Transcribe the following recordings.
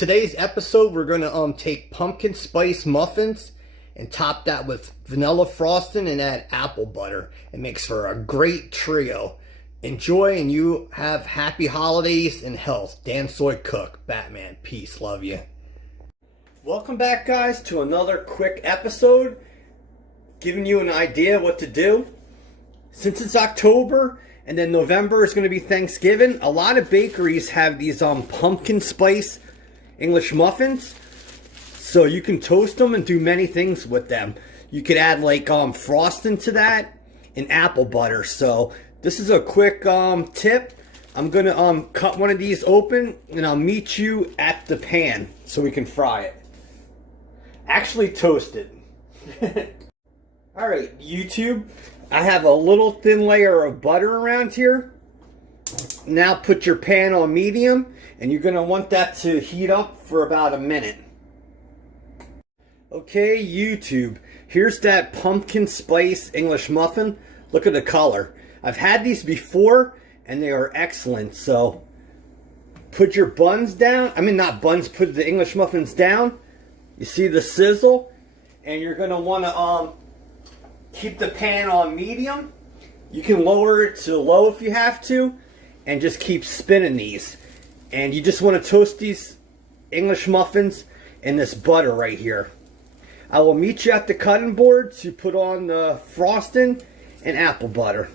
Today's episode, we're gonna take pumpkin spice muffins and top that with vanilla frosting and add apple butter. It makes for a great trio. Enjoy, and you have happy holidays and health. Dan Soy Cook, Batman. Peace, love you. Welcome back, guys, to another quick episode, giving you an idea what to do. Since it's October and then November is going to be Thanksgiving, a lot of bakeries have these pumpkin spice English muffins. So you can toast them and do many things with them. You could add like frosting to that and apple butter. So this is a quick tip. I'm going to cut one of these open and I'll meet you at the pan so we can fry it. Actually toast it. Alright, YouTube. I have a little thin layer of butter around here. Now put your pan on medium, and you're going to want that to heat up for about a minute. Okay, YouTube, here's that pumpkin spice English muffin. Look at the color. I've had these before, and they are excellent. So put your buns down. I mean, not buns, put the English muffins down. You see the sizzle? And you're going to want to keep the pan on medium. You can lower it to low if you have to, and just keep spinning these. And you just want to toast these English muffins in this butter right here. I will meet you at the cutting board to put on the frosting and apple butter.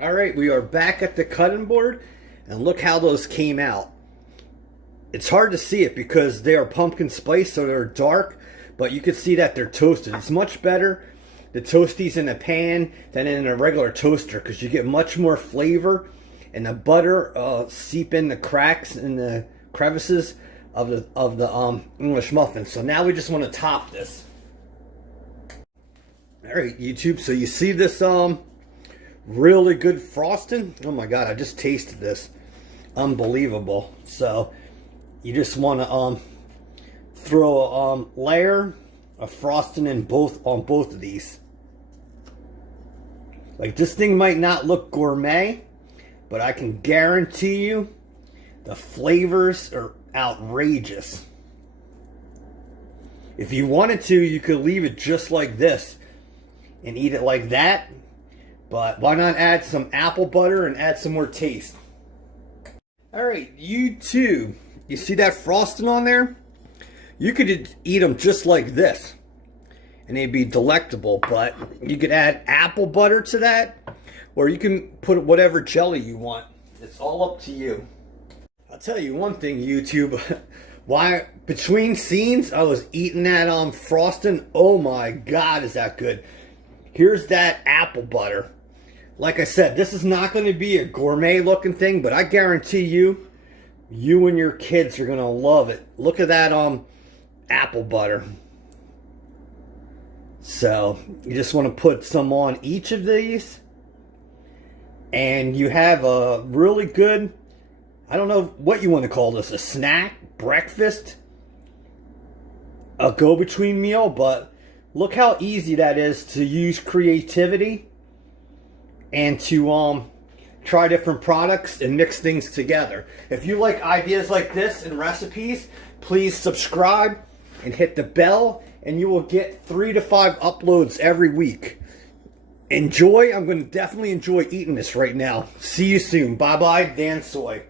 Alright, we are back at the cutting board, and look how those came out. It's hard to see it because they are pumpkin spice, so they're dark. But you can see that they're toasted. It's much better to toast these in a pan than in a regular toaster because you get much more flavor, and the butter seep in the cracks and the crevices of the English muffin. So now we just want to top this. All right, YouTube. So you see this really good frosting? Oh my God! I just tasted this. Unbelievable. So you just want to throw a layer of frosting in on both of these. Like, this thing might not look gourmet, but I can guarantee you the flavors are outrageous. If you wanted to, you could leave it just like this and eat it like that. But why not add some apple butter and add some more taste? Alright, YouTube. You see that frosting on there? You could eat them just like this, and they'd be delectable, but you could add apple butter to that, or you can put whatever jelly you want. It's all up to you. I'll tell you one thing, YouTube. Why, between scenes, I was eating that frosting. Oh my God, is that good. Here's that apple butter. Like I said, this is not going to be a gourmet looking thing, but I guarantee you, you and your kids are going to love it. Look at that apple butter. So you just want to put some on each of these, and you have a really good, I don't know what you want to call this, a snack, breakfast, a go-between meal. But look how easy that is to use creativity and to try different products and mix things together. If you like ideas like this and recipes, please subscribe and hit the bell, and you will get 3 to 5 uploads every week. Enjoy. I'm going to definitely enjoy eating this right now. See you soon. Bye-bye, Dan Soy.